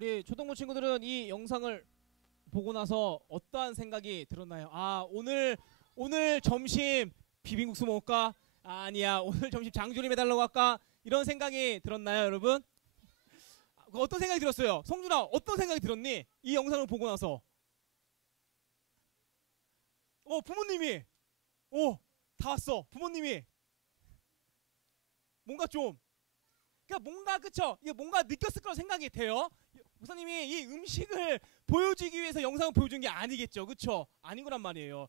우리 초등부 친구들은 이 영상을 보고 나서 어떠한 생각이 들었나요? 아, 오늘 점심 비빔국수 먹을까? 아, 아니야, 오늘 점심 장조림 해달라고 할까? 이런 생각이 들었나요, 여러분? 어떤 생각이 들었어요? 성준아, 어떤 생각이 들었니? 이 영상을 보고 나서. 부모님이, 다 왔어. 부모님이. 뭔가 좀, 그러니까 뭔가, 그쵸? 이게 뭔가 느꼈을 거라고 생각이 돼요. 목사님이 이 음식을 보여주기 위해서 영상을 보여준 게 아니겠죠. 그쵸? 아닌 거란 말이에요.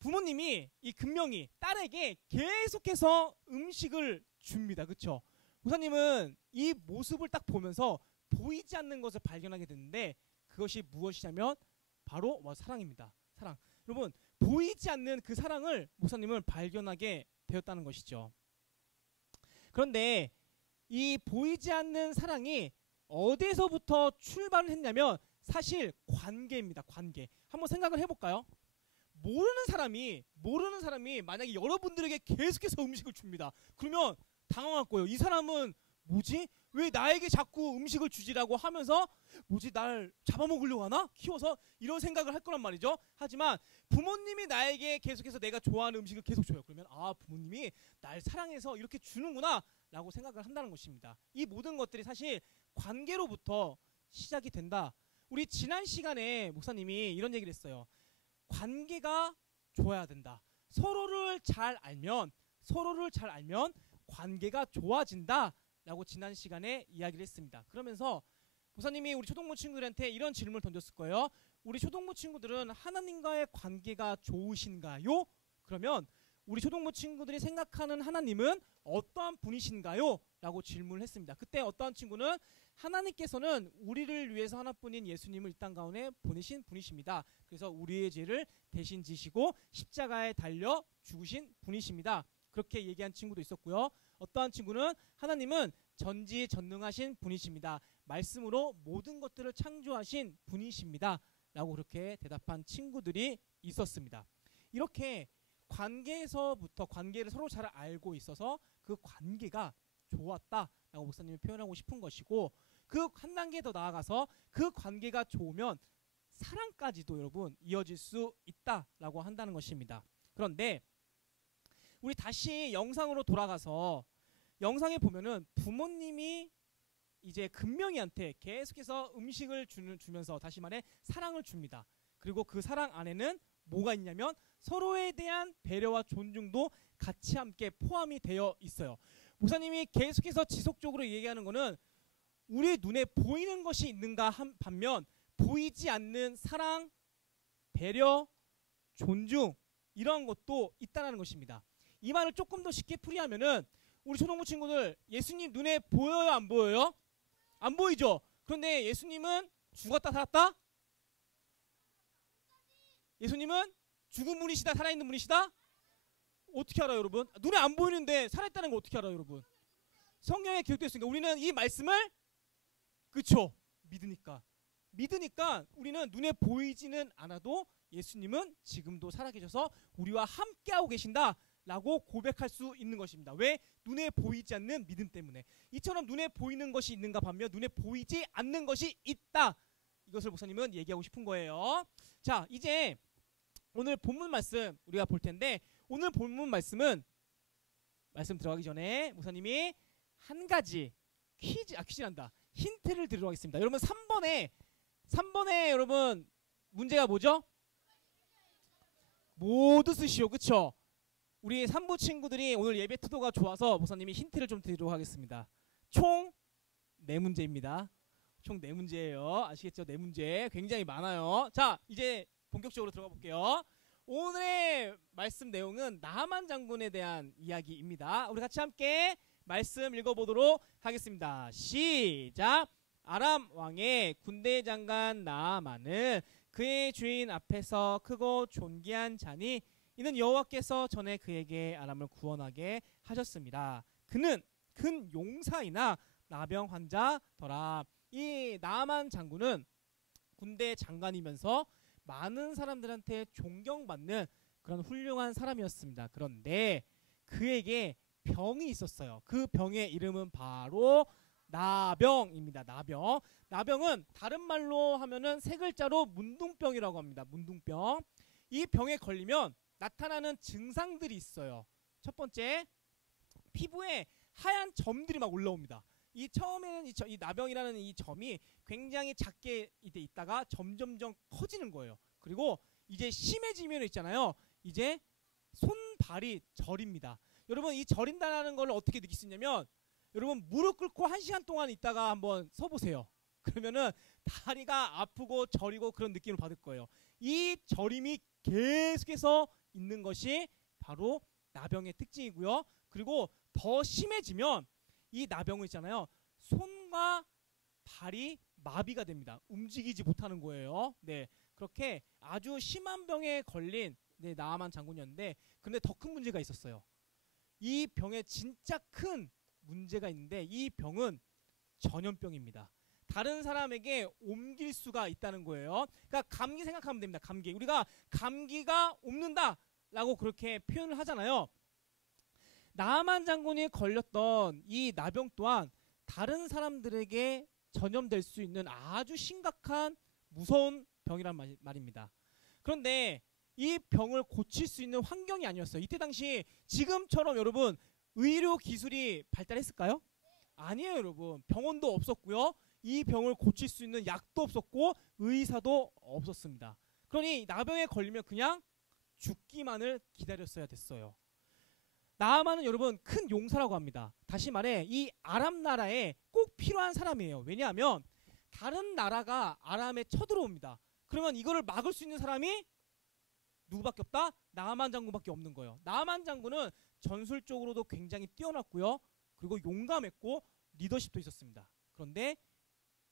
부모님이 이 금명이 딸에게 계속해서 음식을 줍니다. 그쵸? 목사님은 이 모습을 딱 보면서 보이지 않는 것을 발견하게 됐는데, 그것이 무엇이냐면 바로 사랑입니다. 사랑. 여러분, 보이지 않는 그 사랑을 목사님은 발견하게 되었다는 것이죠. 그런데 이 보이지 않는 사랑이 어디서부터 출발을 했냐면 사실 관계입니다. 관계. 한번 생각을 해볼까요? 모르는 사람이 만약에 여러분들에게 계속해서 음식을 줍니다. 그러면 당황할 거예요. 이 사람은 뭐지? 왜 나에게 자꾸 음식을 주지라고 하면서 뭐지? 날 잡아먹으려고 하나? 키워서 이런 생각을 할 거란 말이죠. 하지만 부모님이 나에게 계속해서 내가 좋아하는 음식을 계속 줘요. 그러면 부모님이 날 사랑해서 이렇게 주는구나 라고 생각을 한다는 것입니다. 이 모든 것들이 사실 관계로부터 시작이 된다. 우리 지난 시간에 목사님이 이런 얘기를 했어요. 관계가 좋아야 된다. 서로를 잘 알면 관계가 좋아진다 라고 지난 시간에 이야기를 했습니다. 그러면서 목사님이 우리 초등부 친구들한테 이런 질문을 던졌을 거예요. 우리 초등부 친구들은 하나님과의 관계가 좋으신가요? 그러면 우리 초등부 친구들이 생각하는 하나님은 어떠한 분이신가요? 라고 질문을 했습니다. 그때 어떠한 친구는 하나님께서는 우리를 위해서 하나뿐인 예수님을 이 땅 가운데 보내신 분이십니다. 그래서 우리의 죄를 대신 지시고 십자가에 달려 죽으신 분이십니다. 그렇게 얘기한 친구도 있었고요. 어떠한 친구는 하나님은 전지전능하신 분이십니다. 말씀으로 모든 것들을 창조하신 분이십니다. 라고 그렇게 대답한 친구들이 있었습니다. 이렇게 관계에서부터 관계를 서로 잘 알고 있어서 그 관계가 좋았다라고 목사님이 표현하고 싶은 것이고, 그 한 단계 더 나아가서 그 관계가 좋으면 사랑까지도 여러분 이어질 수 있다라고 한다는 것입니다. 그런데 우리 다시 영상으로 돌아가서 영상에 보면은 부모님이 이제 금명이한테 계속해서 음식을 주면서 다시 말해 사랑을 줍니다. 그리고 그 사랑 안에는 뭐가 있냐면 서로에 대한 배려와 존중도 같이 함께 포함이 되어 있어요. 목사님이 계속해서 지속적으로 얘기하는 거는 우리 눈에 보이는 것이 있는가 반면 보이지 않는 사랑, 배려, 존중 이런 것도 있다는 것입니다. 이 말을 조금 더 쉽게 풀이하면은 우리 초등부 친구들 예수님 눈에 보여요, 안 보여요? 안 보이죠? 그런데 예수님은 죽었다 살았다? 예수님은 죽은 분이시다, 살아있는 분이시다? 어떻게 알아요, 여러분? 눈에 안 보이는데 살아있다는 걸 어떻게 알아요, 여러분? 성경에 기록되어 있으니까 우리는 이 말씀을 그쵸? 믿으니까 우리는 눈에 보이지는 않아도 예수님은 지금도 살아계셔서 우리와 함께하고 계신다 라고 고백할 수 있는 것입니다. 왜? 눈에 보이지 않는 믿음 때문에. 이처럼 눈에 보이는 것이 있는가 반면 눈에 보이지 않는 것이 있다. 이것을 목사님은 얘기하고 싶은 거예요. 자, 이제 오늘 본문 말씀 우리가 볼 텐데, 오늘 본문 말씀은 말씀 들어가기 전에 목사님이 한 가지 퀴즈란다. 힌트를 드리도록 하겠습니다. 여러분 3번에 여러분 문제가 뭐죠? 모두 쓰시오. 그쵸? 우리 3부 친구들이 오늘 예배 태도가 좋아서 목사님이 힌트를 좀 드리도록 하겠습니다. 총 4문제입니다. 총 4문제예요. 아시겠죠? 4문제 굉장히 많아요. 자, 이제 본격적으로 들어가 볼게요. 오늘의 말씀 내용은 나하만 장군에 대한 이야기입니다. 우리 같이 함께 말씀 읽어보도록 하겠습니다. 시작! 아람 왕의 군대 장관 나하만은 그의 주인 앞에서 크고 존귀한 자니 이는 여호와께서 전에 그에게 아람을 구원하게 하셨습니다. 그는 큰 용사이나 나병 환자더라. 이 나하만 장군은 군대 장관이면서 많은 사람들한테 존경받는 그런 훌륭한 사람이었습니다. 그런데 그에게 병이 있었어요. 그 병의 이름은 바로 나병입니다. 나병. 나병은 다른 말로 하면은 세 글자로 문둥병이라고 합니다. 문둥병. 이 병에 걸리면 나타나는 증상들이 있어요. 첫 번째, 피부에 하얀 점들이 막 올라옵니다. 이 처음에는 이 나병이라는 이 점이 굉장히 작게 이제 있다가 점점점 커지는 거예요. 그리고 이제 심해지면 있잖아요. 이제 손발이 저립니다. 여러분, 이 저린다는 걸 어떻게 느낄 수 있냐면, 여러분 무릎 꿇고 1시간 동안 있다가 한번 서보세요. 그러면은 다리가 아프고 저리고 그런 느낌을 받을 거예요. 이 저림이 계속해서 있는 것이 바로 나병의 특징이고요. 그리고 더 심해지면 이 나병은 있잖아요. 손과 발이 마비가 됩니다. 움직이지 못하는 거예요. 네, 그렇게 아주 심한 병에 걸린 나아만 장군이었는데, 근데 더 큰 문제가 있었어요. 이 병에 진짜 큰 문제가 있는데, 이 병은 전염병입니다. 다른 사람에게 옮길 수가 있다는 거예요. 그러니까 감기 생각하면 됩니다. 감기. 우리가 감기가 옮는다 라고 그렇게 표현을 하잖아요. 나아만 장군이 걸렸던 이 나병 또한 다른 사람들에게 전염될 수 있는 아주 심각한 무서운 병이란 말입니다. 그런데 이 병을 고칠 수 있는 환경이 아니었어요. 이때 당시 지금처럼 여러분 의료 기술이 발달했을까요? 아니에요, 여러분. 병원도 없었고요. 이 병을 고칠 수 있는 약도 없었고 의사도 없었습니다. 그러니 나병에 걸리면 그냥 죽기만을 기다렸어야 됐어요. 나아만은 여러분 큰 용사라고 합니다. 다시 말해 이 아람 나라에 꼭 필요한 사람이에요. 왜냐하면 다른 나라가 아람에 쳐들어옵니다. 그러면 이거를 막을 수 있는 사람이 누구밖에 없다? 나아만 장군밖에 없는 거예요. 나아만 장군은 전술적으로도 굉장히 뛰어났고요. 그리고 용감했고 리더십도 있었습니다. 그런데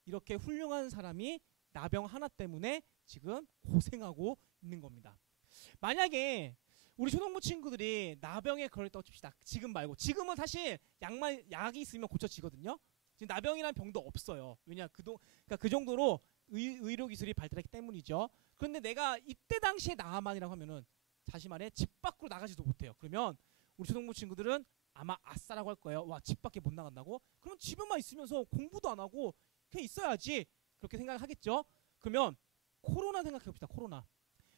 이렇게 훌륭한 사람이 나병 하나 때문에 지금 고생하고 있는 겁니다. 만약에 우리 초등부 친구들이 나병에 걸렸다고 칩시다. 지금 말고. 지금은 사실 약이 있으면 고쳐지거든요. 지금 나병이라는 병도 없어요. 왜냐? 그러니까 그 정도로 의료 기술이 발달했기 때문이죠. 그런데 내가 이때 당시에 나아만이라고 하면은 다시 말해 집 밖으로 나가지도 못해요. 그러면 우리 초등부 친구들은 아마 아싸라고 할 거예요. 와, 집 밖에 못 나간다고? 그럼 집에만 있으면서 공부도 안 하고 그냥 있어야지. 그렇게 생각을 하겠죠. 그러면 코로나 생각해봅시다. 코로나.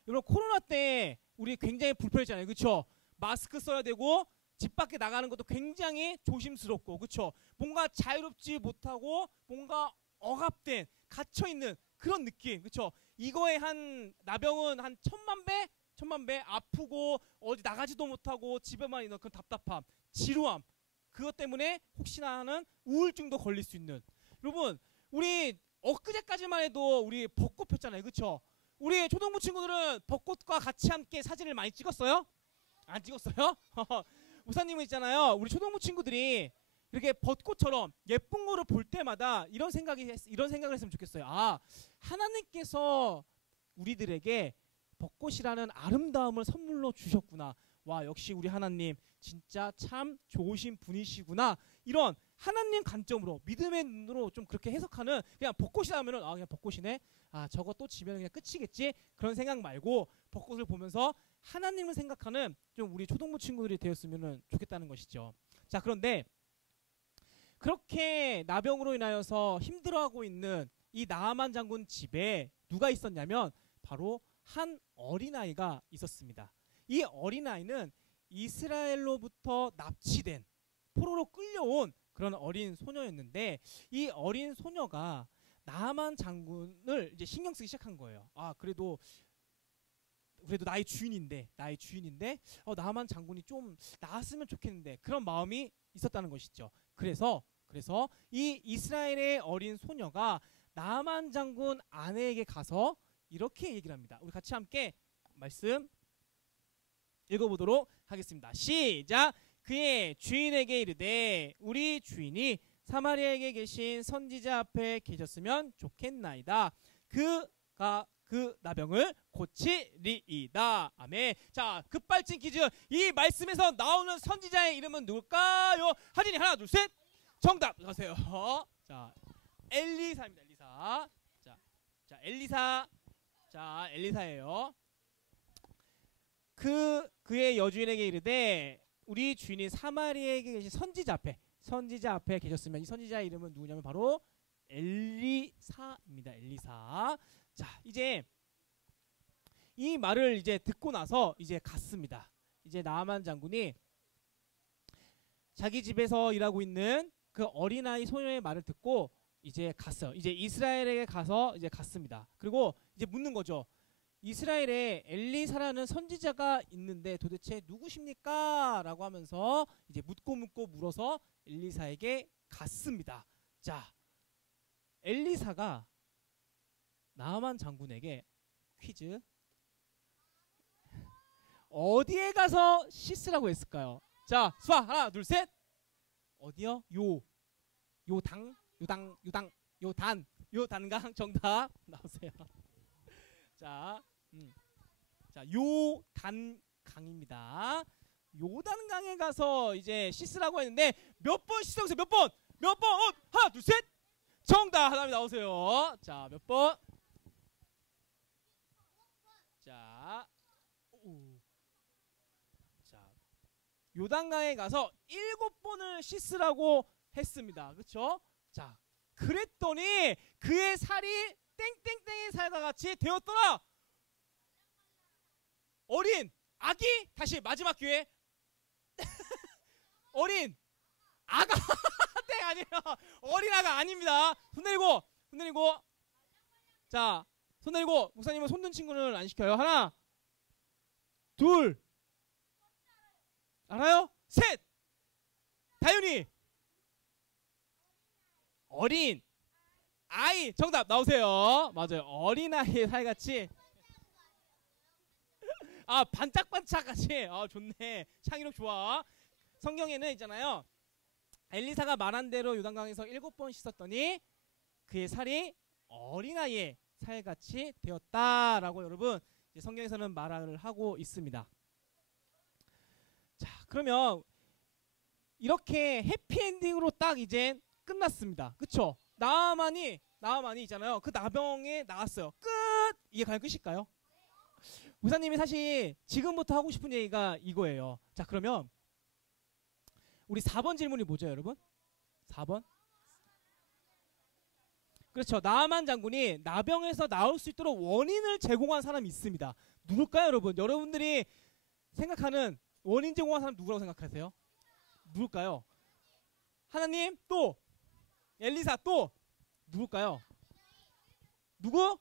여러분 코로나 때 우리 굉장히 불편했잖아요. 그렇죠? 마스크 써야 되고 집 밖에 나가는 것도 굉장히 조심스럽고, 그렇죠? 뭔가 자유롭지 못하고 뭔가 억압된 갇혀있는 그런 느낌, 그렇죠? 이거에 한 나병은 한 천만 배 아프고 어디 나가지도 못하고 집에만 있는 그 답답함, 지루함, 그것 때문에 혹시나 하는 우울증도 걸릴 수 있는. 여러분 우리 엊그제까지만 해도 우리 벚꽃 폈잖아요. 그렇죠? 우리 초등부 친구들은 벚꽃과 같이 함께 사진을 많이 찍었어요? 안 찍었어요? 우사님은 있잖아요. 우리 초등부 친구들이 이렇게 벚꽃처럼 예쁜 거를 볼 때마다 이런 생각을 했으면 좋겠어요. 아, 하나님께서 우리들에게 벚꽃이라는 아름다움을 선물로 주셨구나. 와, 역시 우리 하나님 진짜 참 좋으신 분이시구나. 이런 하나님 관점으로 믿음의 눈으로 좀 그렇게 해석하는, 그냥 벚꽃이라 하면은 아, 그냥 벚꽃이네. 아, 저거 또 지면 그냥 끝이겠지. 그런 생각 말고 벚꽃을 보면서 하나님을 생각하는 좀 우리 초등부 친구들이 되었으면 좋겠다는 것이죠. 자, 그런데 그렇게 나병으로 인하여서 힘들어하고 있는 이 나아만 장군 집에 누가 있었냐면 바로 한 어린아이가 있었습니다. 이 어린아이는 이스라엘로부터 납치된, 포로로 끌려온 그런 어린 소녀였는데, 이 어린 소녀가 나아만 장군을 이제 신경 쓰기 시작한 거예요. 아, 그래도 나의 주인인데 나아만 장군이 좀 나았으면 좋겠는데, 그런 마음이 있었다는 것이죠. 그래서 이 이스라엘의 어린 소녀가 나아만 장군 아내에게 가서 이렇게 얘기를 합니다. 우리 같이 함께 말씀 읽어보도록 하겠습니다. 시작. 그의 주인에게 이르되 우리 주인이 사마리아에 계신 선지자 앞에 계셨으면 좋겠나이다. 그가 그 나병을 고치리이다. 아멘. 자, 급발진 퀴즈. 이 말씀에서 나오는 선지자의 이름은 누굴까요? 하진이 하나 둘 셋. 정답 가세요. 자, 엘리사입니다. 엘리사. 자, 엘리사. 자, 엘리사예요. 그의 여주인에게 이르되 우리 주인이 사마리아에 계신 선지자 앞에, 선지자 앞에 계셨으면 이 선지자의 이름은 누구냐면 바로 엘리사입니다. 엘리사. 자, 이제 이 말을 이제 듣고 나서 이제 갔습니다. 이제 나아만 장군이 자기 집에서 일하고 있는 그 어린아이 소녀의 말을 듣고 이제 갔어요. 이제 이스라엘에 가서 이제 갔습니다. 그리고 이제 묻는 거죠. 이스라엘에 엘리사라는 선지자가 있는데 도대체 누구십니까? 라고 하면서 이제 묻고 물어서 엘리사에게 갔습니다. 자, 엘리사가 나아만 장군에게 퀴즈. 어디에 가서 씻으라고 했을까요? 자, 수아 하나 둘 셋. 어디요? 요단강 정답 나오세요. 자, 자, 요단강입니다. 요단강에 가서 이제 씻으라고 했는데 몇 번 씻으라고 했어요? 몇 번? 몇 번? 하나 둘 셋. 정답 하나 나오세요. 자, 몇 번? 자, 자, 요단강에 가서 7번을 씻으라고 했습니다. 그렇죠? 자, 그랬더니 그의 살이 땡땡땡의 살과 같이 되었더라. 어린 아기, 다시 마지막 기회. 어린 아가 땡 아니에요. 어린 아가 아닙니다. 손 내리고 자, 손 내리고. 목사님은 손든 친구는 안 시켜요. 하나 둘 알아요? 셋. 다윤이 어린 아이 정답 나오세요. 맞아요. 어린아이의 살같이. 아, 반짝반짝같이. 아, 좋네. 창의력 좋아. 성경에는 있잖아요, 엘리사가 말한 대로 요단강에서 7번 씻었더니 그의 살이 어린아이의 살같이 되었다라고 여러분 이제 성경에서는 말을 하고 있습니다. 자, 그러면 이렇게 해피엔딩으로 딱 이제 끝났습니다. 그쵸? 나아만이 있잖아요. 그 나병에 나왔어요. 끝! 이게 과연 끝일까요? 목사님이 사실 지금부터 하고 싶은 얘기가 이거예요. 자, 그러면 우리 4번 질문이 뭐죠, 여러분? 4번? 그렇죠. 나아만 장군이 나병에서 나올 수 있도록 원인을 제공한 사람이 있습니다. 누굴까요, 여러분? 여러분들이 생각하는 원인 제공한 사람 누구라고 생각하세요? 누굴까요? 하나님, 또 엘리사, 또 누굴까요? 누구?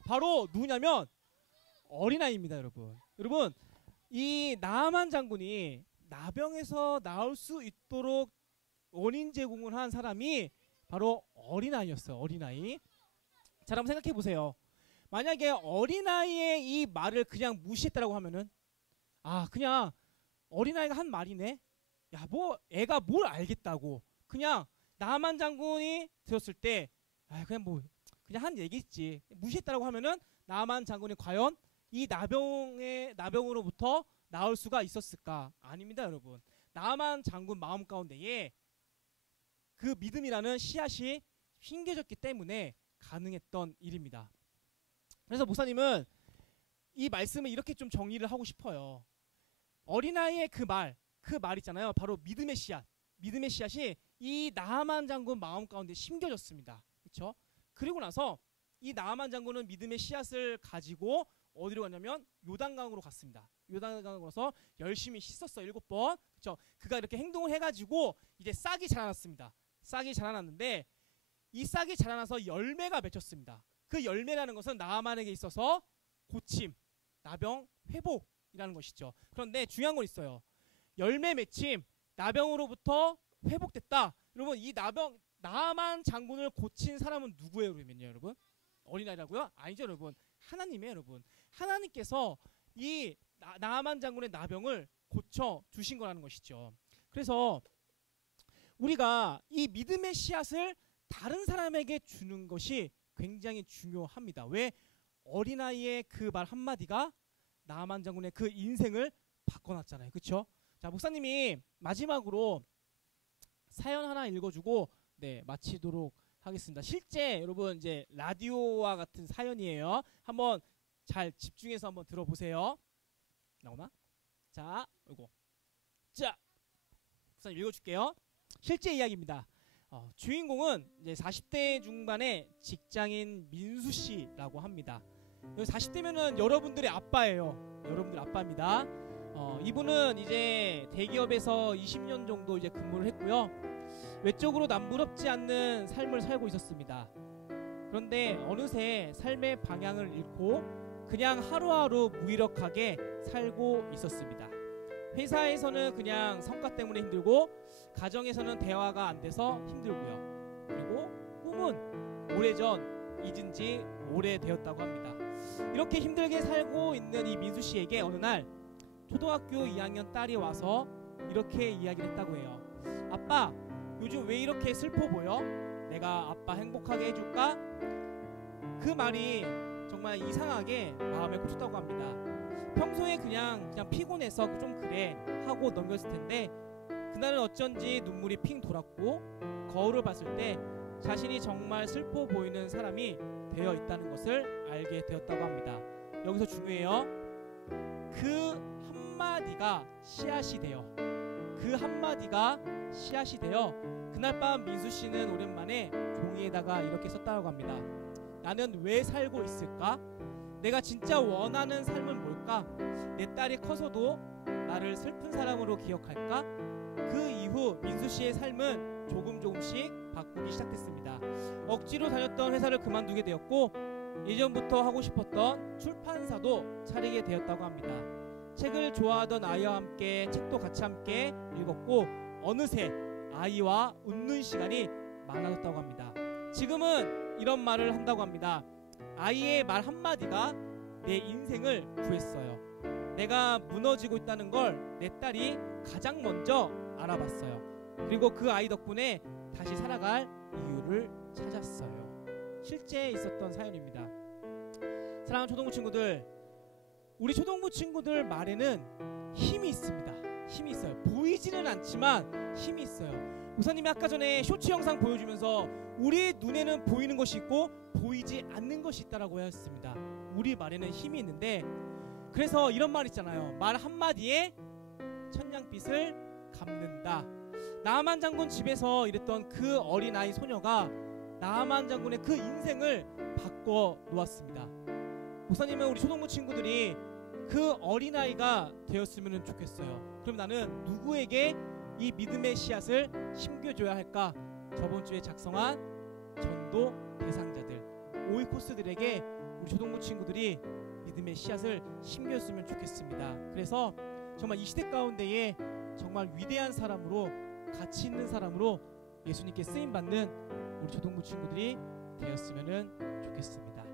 바로 누구냐면 어린아이입니다, 여러분. 여러분, 이 나아만 장군이 나병에서 나올 수 있도록 원인 제공을 한 사람이 바로 어린아이였어요. 어린아이. 자, 한번 생각해 보세요. 만약에 어린아이의 이 말을 그냥 무시했다라고 하면은, 아, 그냥 어린아이가 한 말이네. 야, 뭐 애가 뭘 알겠다고. 그냥 나아만 장군이 들었을 때, 아, 그냥 뭐 그냥 한 얘기지. 무시했다라고 하면은 나아만 장군이 과연 이 나병으로부터 나올 수가 있었을까? 아닙니다, 여러분. 나아만 장군 마음 가운데에 그 믿음이라는 씨앗이 흰겨졌기 때문에 가능했던 일입니다. 그래서 목사님은 이 말씀을 이렇게 좀 정리를 하고 싶어요. 어린아이의 그 말 있잖아요. 바로 믿음의 씨앗. 믿음의 씨앗이 이 나아만 장군 마음 가운데 심겨졌습니다. 그렇죠? 그리고 나서 이 나아만 장군은 믿음의 씨앗을 가지고 어디로 갔냐면 요단강으로 갔습니다. 요단강으로 가서 열심히 씻었어. 7번. 그렇죠? 그가 이렇게 행동을 해가지고 이제 싹이 자라났습니다. 싹이 자라났는데 이 싹이 자라나서 열매가 맺혔습니다. 그 열매라는 것은 나아만에게 있어서 고침, 나병, 회복이라는 것이죠. 그런데 중요한 건 있어요. 열매 맺힘, 나병으로부터 회복됐다. 여러분, 이 나아만 장군을 고친 사람은 누구예요? 그러면요, 여러분? 어린아이라고요? 아니죠, 여러분. 하나님이에요, 여러분. 하나님께서 이 나아만 장군의 나병을 고쳐 주신 거라는 것이죠. 그래서 우리가 이 믿음의 씨앗을 다른 사람에게 주는 것이 굉장히 중요합니다. 왜? 어린아이의 그 말 한마디가 나아만 장군의 그 인생을 바꿔놨잖아요. 그렇죠? 자, 목사님이 마지막으로 사연 하나 읽어주고 네, 마치도록 하겠습니다. 실제 여러분 이제 라디오와 같은 사연이에요. 한번 잘 집중해서 한번 들어보세요. 나오나? 자, 이거. 자, 목사님 읽어줄게요. 실제 이야기입니다. 주인공은 이제 40대 중반의 직장인 민수 씨라고 합니다. 40대면은 여러분들의 아빠예요. 여러분들 아빠입니다. 이분은 이제 대기업에서 20년 정도 이제 근무를 했고요. 외적으로 남부럽지 않는 삶을 살고 있었습니다. 그런데 어느새 삶의 방향을 잃고 그냥 하루하루 무기력하게 살고 있었습니다. 회사에서는 그냥 성과 때문에 힘들고 가정에서는 대화가 안 돼서 힘들고요. 그리고 꿈은 오래전 잊은 지 오래되었다고 합니다. 이렇게 힘들게 살고 있는 이 민수 씨에게 어느 날 초등학교 2학년 딸이 와서 이렇게 이야기를 했다고 해요. 아빠, 요즘 왜 이렇게 슬퍼 보여? 내가 아빠 행복하게 해줄까? 그 말이 정말 이상하게 마음에 꽂혔다고 합니다. 평소에 그냥 피곤해서 좀 그래 하고 넘겼을 텐데 그날은 어쩐지 눈물이 핑 돌았고 거울을 봤을 때 자신이 정말 슬퍼 보이는 사람이 되어 있다는 것을 알게 되었다고 합니다. 여기서 중요해요. 그 한마디가 씨앗이 되어 그날 밤 민수 씨는 오랜만에 종이에다가 이렇게 썼다고 합니다. 나는 왜 살고 있을까? 내가 진짜 원하는 삶은 뭘까? 내 딸이 커서도 나를 슬픈 사람으로 기억할까? 그 이후 민수 씨의 삶은 조금씩 바꾸기 시작됐습니다. 억지로 다녔던 회사를 그만두게 되었고 예전부터 하고 싶었던 출판사도 차리게 되었다고 합니다. 책을 좋아하던 아이와 함께 책도 같이 함께 읽었고 어느새 아이와 웃는 시간이 많아졌다고 합니다. 지금은 이런 말을 한다고 합니다. 아이의 말 한마디가 내 인생을 구했어요. 내가 무너지고 있다는 걸 내 딸이 가장 먼저 알아봤어요. 그리고 그 아이 덕분에 다시 살아갈 이유를 찾았어요. 실제 있었던 사연입니다. 사랑하는 초등부 친구들, 우리 초등부 친구들 말에는 힘이 있습니다. 힘이 있어요. 보이지는 않지만 힘이 있어요. 목사님이 아까 전에 쇼츠 영상 보여주면서 우리 눈에는 보이는 것이 있고 보이지 않는 것이 있다라고 하였습니다. 우리 말에는 힘이 있는데 그래서 이런 말 있잖아요. 말 한마디에 천냥빚을 갚는다. 나아만 장군 집에서 일했던 그 어린아이 소녀가 나아만 장군의 그 인생을 바꿔 놓았습니다. 목사님은 우리 초등부 친구들이 그 어린아이가 되었으면 좋겠어요. 그럼 나는 누구에게 이 믿음의 씨앗을 심겨줘야 할까? 저번 주에 작성한 전도 대상자들 5위 코스들에게 우리 초등부 친구들이 믿음의 씨앗을 심겼으면 좋겠습니다. 그래서 정말 이 시대 가운데에 정말 위대한 사람으로 가치 있는 사람으로 예수님께 쓰임받는 우리 초등부 친구들이 되었으면 좋겠습니다.